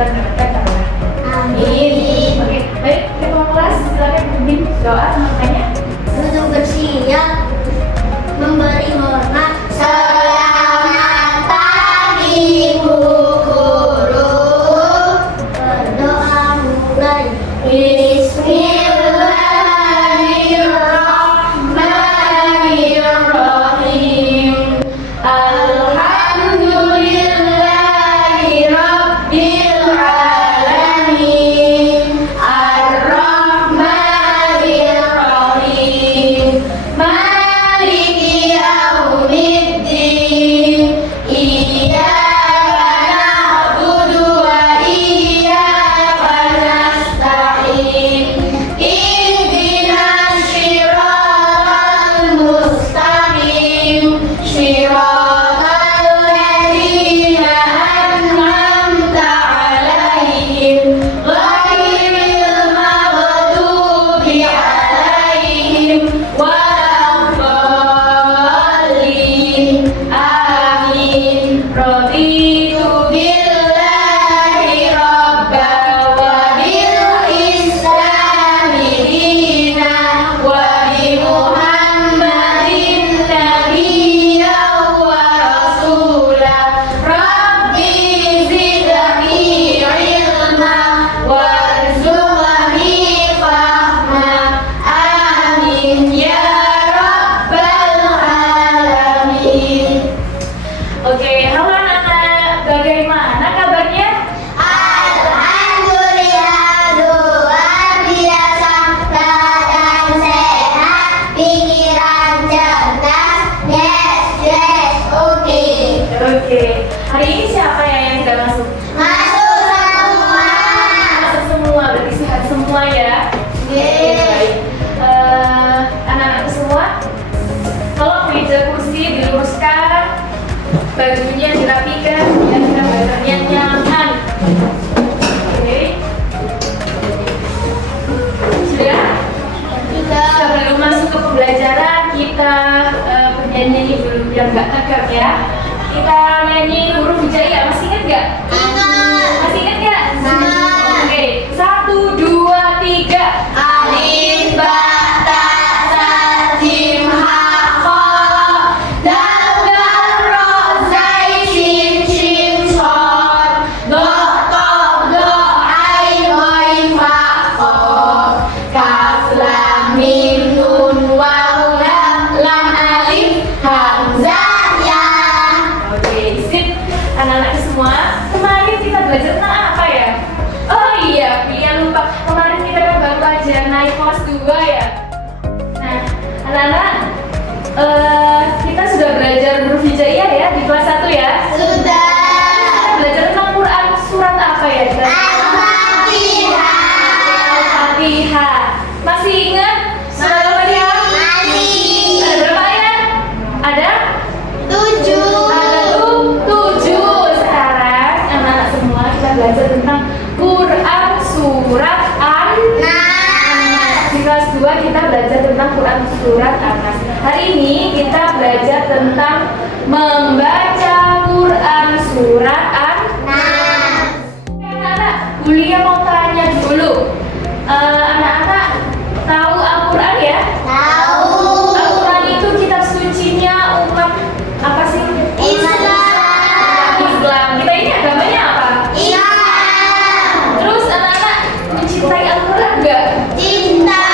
kita mendapatkan taala. Amin. Oke, baik, ketua kelas silakan pimpin doa makanya. Untuk bersiap memberi hormat. Selamat pagi Bu Guru. Berdoa mulai. Bismillahirrahmanirrahim. Alhamdulillahi Rabbil Alamin. Ar-Rahmanir Rahim. Maliki Yaumiddin. Iyyaka na'budu wa iyyaka nasta'in. Ihdinas siratal mustaqim. Siratal ladzina an'amta 'alaihim ghairil maghdubi 'alaihim waladdallin. Amin. Raditu billahi rabban wa bil islami dinan wa bi Muhammadin nabiyyan wa rasulan. Rabbi zidni ilma warzuqni fahma. Amin ya rabbal alamin. Oke, halo anak-anak, bagaimana kabarnya? Alhamdulillah, luar biasa, badan sehat, pikiran cerdas, yes, oke. Oke, hari ini siapa ya yang sudah masuk? Masuk semua. Masuk semua, berarti sehat semua ya? Baik. Anak-anak semua, tolong meja kursi diluruskan, bajunya dirapikan biar kita belajarnya nyaman. Oke. Sudah? Sebelum masuk ke pembelajaran kita bernyanyi dulu biar nggak tegap ya. Kita nyanyi huruf hijaiyah, masih ingat nggak? Masih ingat nggak? Oke, 1, 2, 3. Alif ba ta sa jim ha kha dal dal ro zai shin shin shad do to do ain ghain fa qaf kaf lam mim nun waw lam alif hamzah ya. Oke, sip. Anak-anak semua, kemarin kita belajar tentang apa ya? Oh iya, lupa. Kemarin kita kan baru aja naik kelas 2 ya. Nah, anak-anak, kita sudah belajar huruf hijaiyah ya di kelas 1 ya? Sudah. Kita belajar tentang Quran surat apa ya? Al-Fatihah. Al-Fatihah. Masih ingat? Surat Al-Fatihah? Masih. Ada berapa ayat? Ada? 7. Ada 7. Sekarang anak-anak semua kita belajar tentang Quran surat An-Nas. Di kelas 2 kita belajar tentang Quran surat An-Nas. Hari ini kita belajar tentang membaca Quran surat An-Nas. Anak-anak, kuliah mau tanya dulu. Anak-anak tahu Al-Quran ya? Tahu. Al-Quran itu kitab sucinya umat apa sih? Islam. Kita ini agamanya apa? Islam. Terus anak-anak mencintai Al-Quran nggak? Cinta.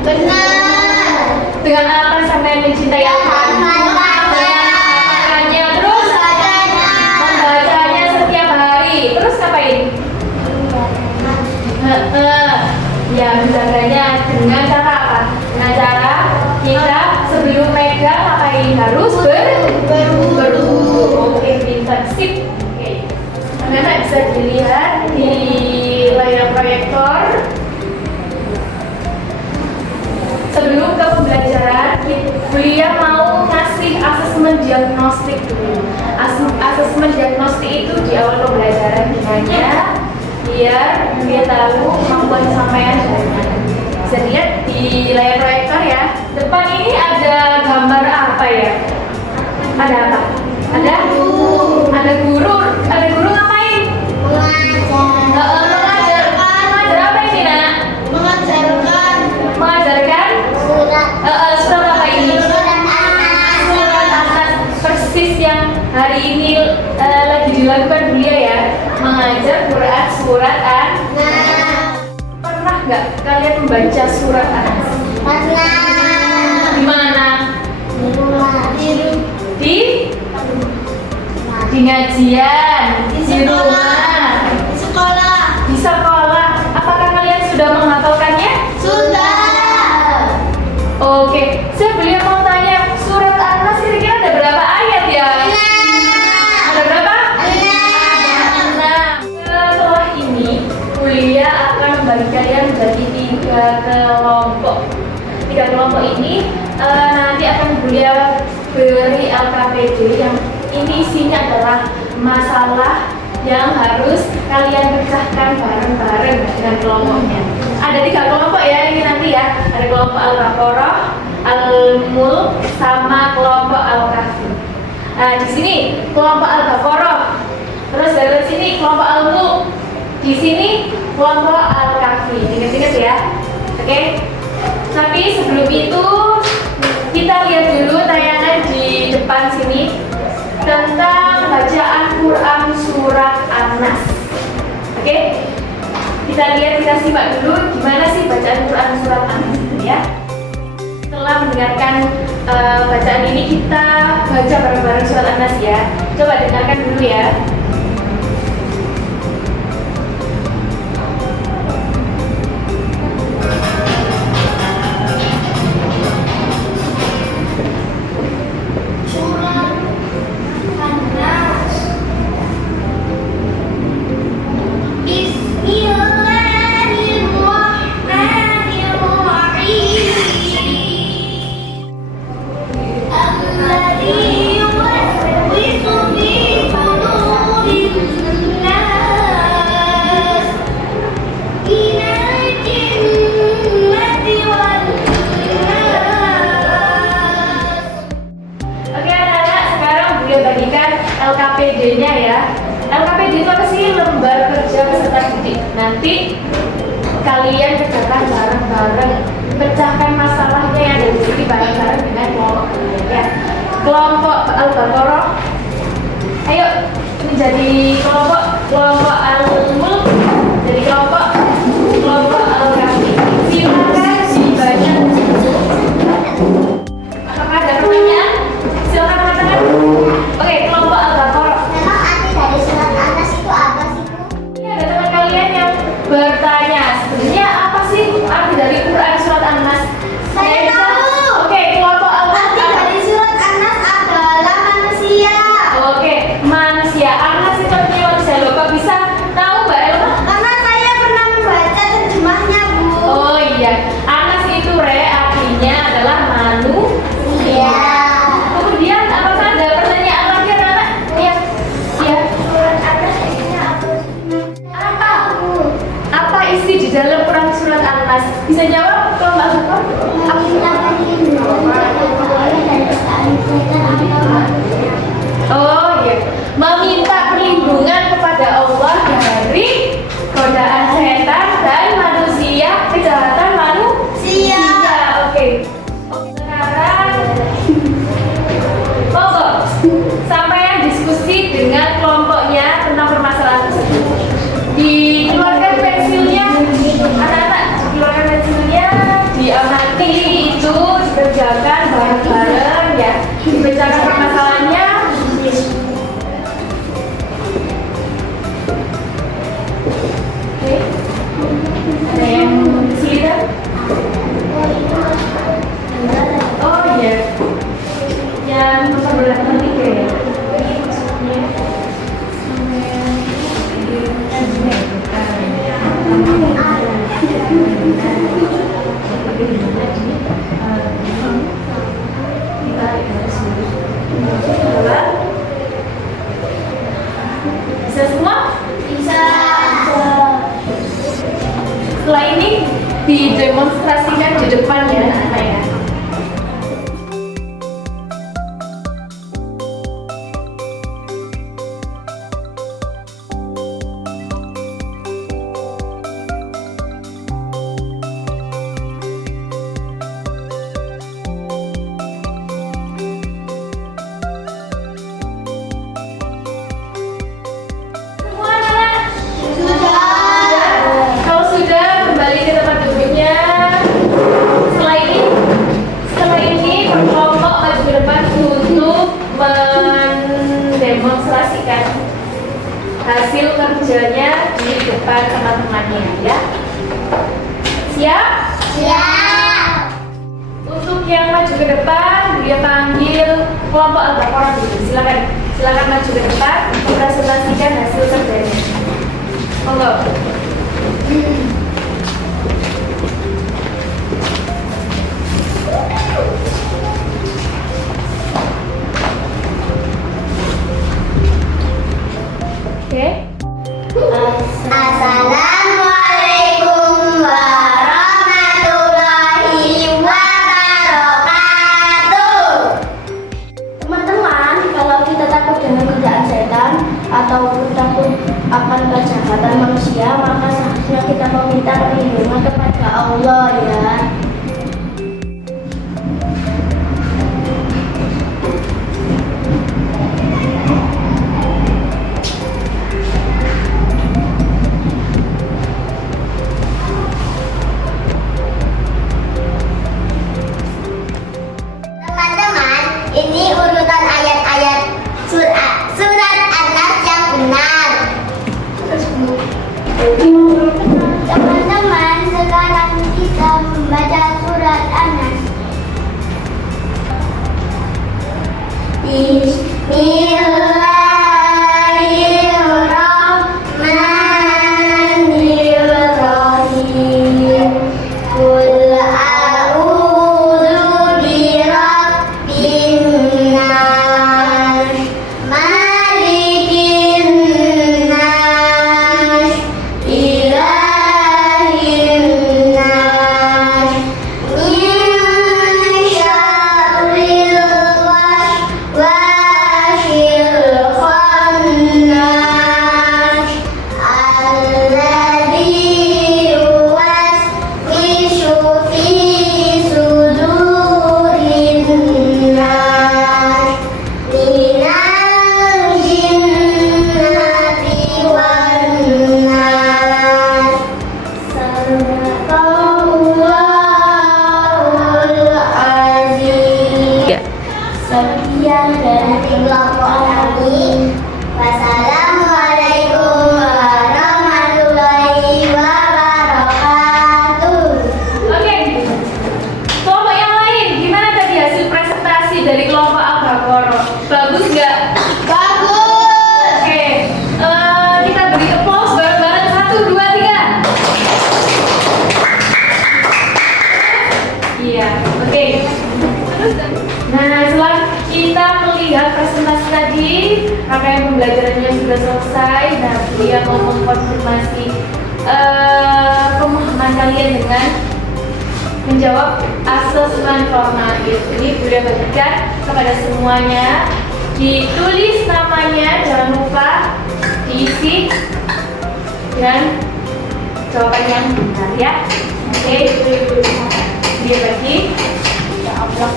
Benar. Dengan apa sampai mencintai Al-Quran? Membacanya. Terus membacanya setiap hari. Terus ngapain? Ya, menjaganya dengan cara apa? Dengan cara kita sebelum megang ngapain? Harus berwudu. Oke, pintar, sip. Oke. Anak-anak bisa dilihat di layar proyektor. Sebelum ke pembelajaran, kuliah mau ngasih asesmen diagnostik dulu. Asesmen diagnostik itu di awal pembelajaran gimana? Biar dia tahu kemampuan sampean dari mana. Bisa dilihat di layar proyektor ya. Depan ini ada gambar apa ya? Ada apa? Ada guru. Ada guru ngapain? mengajar Quran surat An-Nas. Pernah nggak kalian membaca surat An-Nas? Di mana? Di ngajian, di rumah, di sekolah. Apakah kalian sudah menghafalkannya? Oke, saya beliau mau tanya, surat An-Nas kira-kira ada berapa ayat ya? Ada berapa? 6. Setelah ini, kuliah akan membagi kalian menjadi 3 kelompok. 3 kelompok ini nanti akan kuliah beri LKPD yang ini isinya adalah masalah yang harus kalian pecahkan bareng-bareng dengan kelompoknya. Ada 3 kelompok ya ini nanti ya. Ada kelompok Al-Baqarah, Al-Mulk, sama kelompok Al-Kahfi. Nah di sini kelompok Al-Baqarah. Terus dari sini kelompok Al-Mulk. Di sini kelompok Al-Kahfi. Ingat-ingat ya. Oke. Tapi sebelum itu kita lihat dulu tayangan di depan sini tentang bacaan Quran surat An-Nas. Oke? Kita lihat, kita simak dulu gimana sih bacaan Quran surat An-Nas itu ya. Setelah mendengarkan bacaan ini, kita baca bareng-bareng surat An-Nas ya. Coba dengarkan dulu ya. LKPD-nya ya. LKPD itu apa sih? Lembar kerja peserta didik. Nanti kalian kerjakan bareng-bareng, pecahkan masalahnya yang ada di sini bareng-bareng dengan kelompok kalian ya. Kelompok Al-Baqarah, ayo menjadi kelompok Al-Mulk, jadi kelompok Al-Kahfi. Silakan dibaca. Apakah ada pertanyaan? Silakan katakan. Oke, kelompok Al-Baqarah. Memang arti dari surat An-Nas itu apa sih, Bu? Ini ada teman kalian yang bertanya, sebenarnya apa sih arti dari Quran surat An-Nas? Saya tahu. Oke, kelompok Al-Baqarah. Arti dari surat An-Nas adalah manusia. Oke, manusia. An-Nas itu artinya manusia. Loh, kok bisa tahu Mbak Elma? Karena saya pernah membaca terjemahnya, Bu. Oh iya, An-Nas itu artinya adalah manusia. Iya. Kemudian apakah ada pertanyaan lagi anak-anak? Iya. Iya. Surat An-Nas isinya apa? Apa? Apa isi di dalam Quran surat An-Nas? Bisa jawab kelompok Al-Baqarah? Oh iya, meminta perlindungan kepada Allah dari godaan setan dan manusia, kejahatan manusia. Oke. Sekarang monggo sampai diskusi dengan kelompoknya tentang permasalahan tersebut. Dikeluarkan pensilnya, anak-anak, dikeluarkan pensilnya, diamati itu dikerjakan bareng-bareng ya, dibacakan permasalahannya. Oke, ada yang kesulitan? Oh iya, yang nomor berapa tiga ya? Ini maksudnya bisa semua? Bisa. Setelah ini didemonstrasikan di depan ya anak-anak ya. Semua anak-anak hasil kerjanya di depan teman-temannya ya. Siap? Siap. Untuk yang maju ke depan, dia panggil kelompok Al-Baqarah dulu. Silakan maju ke depan untuk presentasikan hasil kerjanya. Monggo. Oke. Assalamualaikum warahmatullahi wabarakatuh. Teman-teman, kalau kita takut dengan godaan setan ataupun takut akan kejahatan manusia, maka seharusnya kita meminta perlindungan kepada Allah ya. Teman-teman, ini urutan ayat-ayat surat An-Nas yang benar. Teman-teman, sekarang kita membaca surat An-Nas. Bismillahirrahmanirrahim. Qul a'udzu birabbin nas, malikin nas, ilahin nas, min syarril waswasil khannas, alladzi yuwaswisu fi sudurin nas, minal jinnati wan nas. Sadaqallahul azim. Ya. Sekian dari kelompok kami. Wassalamualaikum warahmatullahi wabarakatuh. Oke. Kelompok yang lain, gimana tadi hasil presentasi dari kelompok Al-Baqarah? Bagus nggak? Bagus. Oke. Kita beri applause bareng-bareng. 1, 2, 3. Iya. Oke. Nah, setelah kita melihat presentasi tadi, rangkaian pembelajarannya sudah selesai. Nah, dia mau mengkonfirmasi pemahaman kalian dengan menjawab asesmen formatif. Ini sudah bagikan kepada semuanya. Ditulis namanya, jangan lupa diisi dan jawaban yang benar ya. Oke, dia bagi. Ya Allah.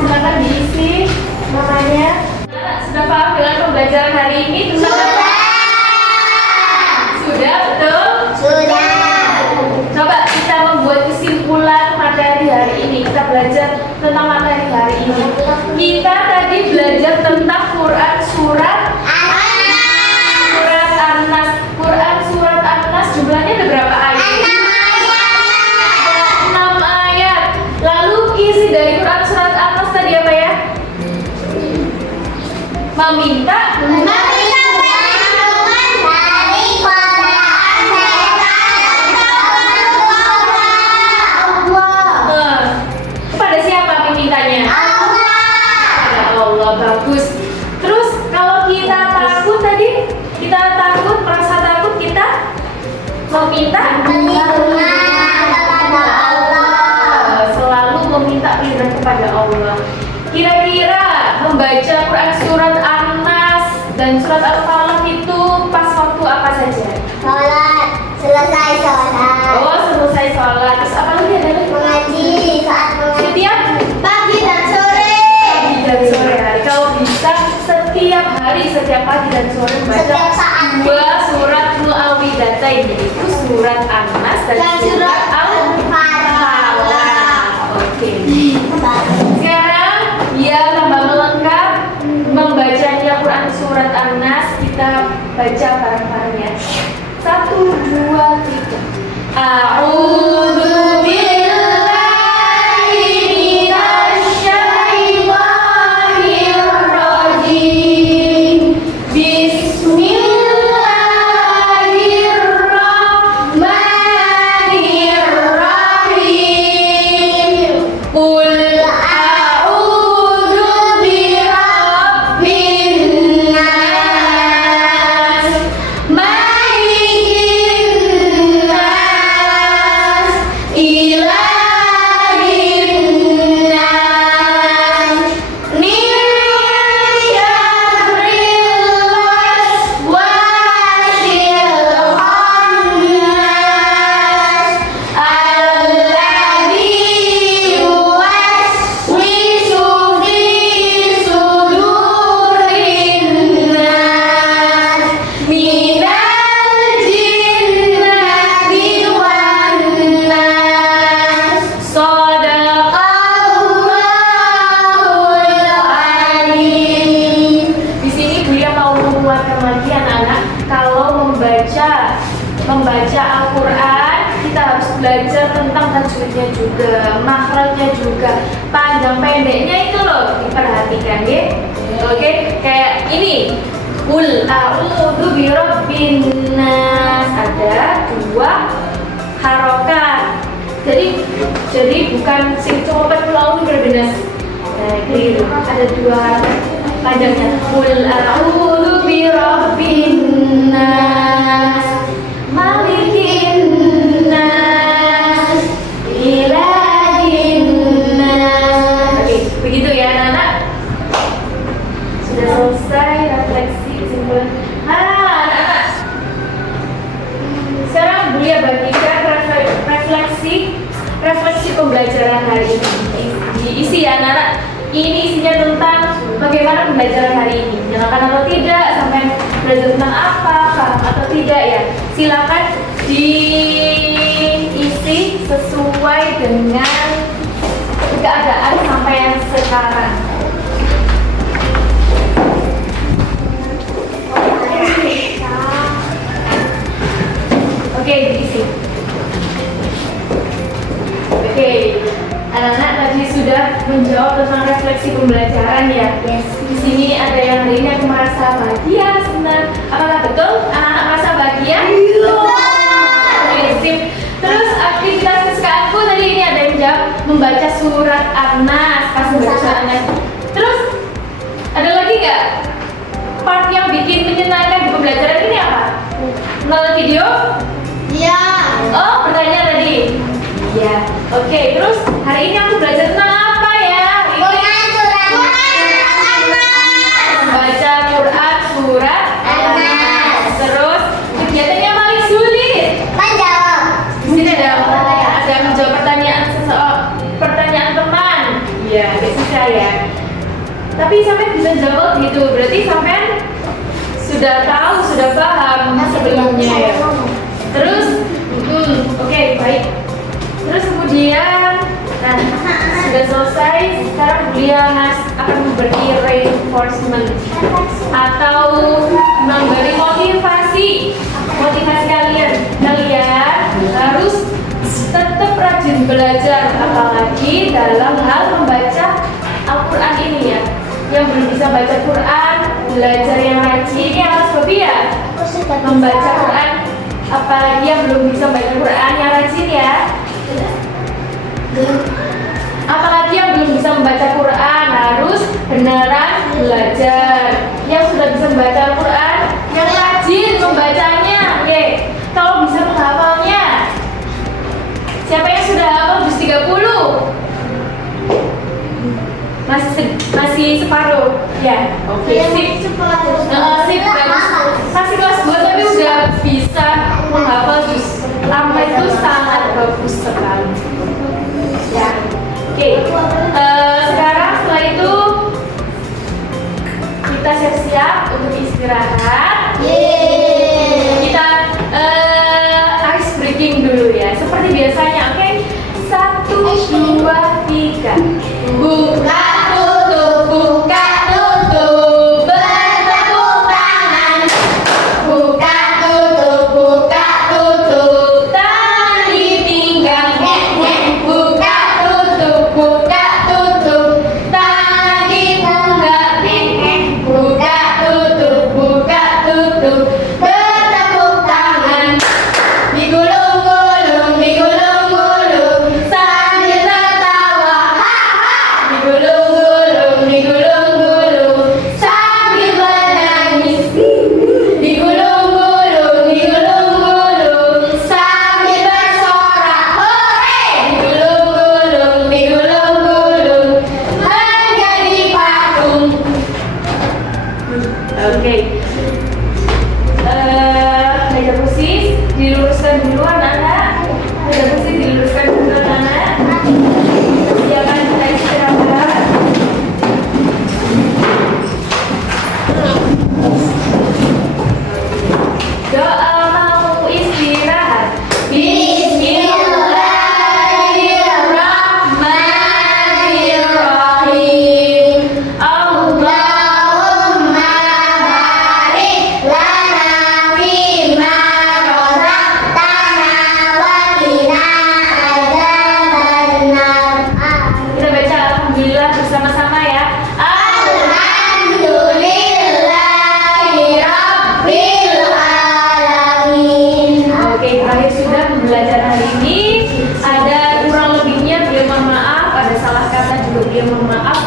Silakan diisi namanya. Sudah paham dengan pembelajaran hari ini tentang apa? Sudah, betul? Sudah. Coba kita membuat kesimpulan materi hari ini. Kita belajar tentang materi hari ini. Kita tadi belajar tentang Quran surat An-Nas. Quran surat An-Nas jumlahnya ada berapa ayat? 6 ayat. Lalu isi dari Quran surat An-Nas tadi apa ya? Meminta kepada siapa memintanya? Kepada Allah. Bagus. Terus kalau kita takut tadi, kita takut, merasa takut, kita meminta selalu meminta perlindungan kepada Allah. Kira-kira membaca Quran surat An-Nas dan surat Al-Falaq itu pas waktu apa saja? Selesai sholat. Oh, selesai sholat. Terus apa lagi ada? Mengaji saat mengaji. Setiap Pagi dan sore. pagi dan sore hari. Kalau bisa setiap hari, setiap pagi dan sore membaca Setiap saat. 2 surat Mu'awwidhatain, yaitu surat An-Nas dan Dan surat surat Al-Falaq. Al-Falaq. Oke. a'udzu billahi minasy syaithanir rajim. Bismillahirrahmanirrahim. Qul a'udzu birabbin nas, malikin nas, ilahin nas, min syarril waswasil khannas, alladzi yuwaswisu fi sudurin nas, minal jinnati wan nas. Shadaqallahul alim. Di sini Buya mau menguatkan lagi anak-anak, kalau membaca Al-Quran kita harus belajar tentang tajwidnya juga, makhrajnya juga, panjang pendeknya itu loh diperhatikan ya. Oke, kayak ini. Qul a'udzu birabbin nas, ada 2 harokat. Jadi bukan sing coba pulau berbenas. Nah, keliru. Ada 2 harokat panjangnya. Qul a'udzu birabbin nas, malikin nas, ilahin nas. Oke, begitu ya anak-anak. Sudah selesai refleksi kesimpulan. Anak-anak. Sekarang Buya bagikan refleksi pembelajaran hari ini. Diisi ya anak-anak. Ini isinya tentang bagaimana pembelajaran hari ini. Menyenangkan atau tidak, sampai belajar tentang apa, paham atau tidak ya. Silakan diisi sesuai dengan keadaan sampai yang sekarang. Oke, diisi. Oke, anak-anak tadi sudah menjawab tentang refleksi pembelajaran ya. Yes. Di sini ada yang hari ini aku merasa bahagia sebenarnya. Apakah betul anak-anak merasa bahagia? Iya. Oke, sip. Terus aktivitas kesukaanku tadi ini ada yang jawab membaca surat An-Nas, pas membaca surat An-Nas. Terus ada lagi nggak part yang bikin menyenangkan di pembelajaran ini apa? Nonton video? Iya. Oh, pertanyaan tadi. Iya. Oke, terus hari ini aku belajar tentang apa ya? Membaca Quran surat An-Nas. Terus kegiatannya paling sulit. Di sini ada menjawab pertanyaan teman. Iya, bisa ya. Tapi sampai bisa jawab gitu, berarti sampai sudah tahu, sudah paham sebelumnya ya. Terus, oke, baik. Terus kemudian, nah sudah selesai. Sekarang Buya akan memberi reinforcement atau memberi motivasi kalian. Kalian harus tetap rajin belajar, apalagi dalam hal membaca Al-Quran ini ya. Yang belum bisa baca Quran, belajar yang rajin. Ini harus ya membaca Quran. Apalagi yang belum bisa baca Quran yang rajin ya. Apalagi yang belum bisa membaca Quran harus beneran belajar. Yang sudah bisa membaca Al-Quran yang rajin membacanya. Oke, kalau bisa menghafalnya. Siapa yang sudah hafal juz 30? Masih separuh ya. Oke, sip. Sip, bagus. Masih kelas 2 tapi udah bisa menghafal juz 5 itu sangat bagus sekali. Ya. Oke. Sekarang setelah itu kita siap-siap untuk istirahat. Kita ice breaking dulu ya. Seperti biasanya, oke? 1, 2, 3. Buka tutup, buka tutup, bertepuk tangan. Buka tutup, tali buka tutup, tangan ditunggak tinggi, buka tutup, bertepuk tangan, digulung-gulung, digulung-gulung, sambil tertawa, digulung-gulung, digulung-gulung, sambil menangis, digulung-gulung, digulung-gulung, sambil bersorak, hore, digulung-gulung, digulung-gulung, menjadi patung. Oke. Meja kursi diluruskan dulu anak-anak. Meja kursi diluruskan dulu anak-anak. Silakan kita istirahat. Doa mau istirahat. Bismillahirrahmanirrahim. Allahumma barik lana fima razaqtana wa qina adzabannar. Kita baca alhamdulillah bersama-sama ya. Alhamdulillahi rabbil alamin. Oke, terakhir sudah pembelajaran hari ini. Ada kurang lebihnya beliau mohon maaf, ada salah kata juga beliau mohon maaf.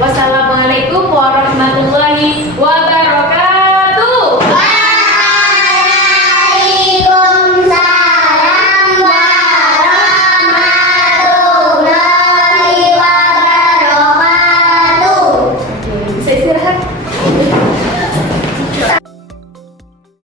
Wassalamualaikum warahmatullahi wabarakatuh. Waalaikumsalam warahmatullahi wabarakatuh. Oke, bisa istirahat.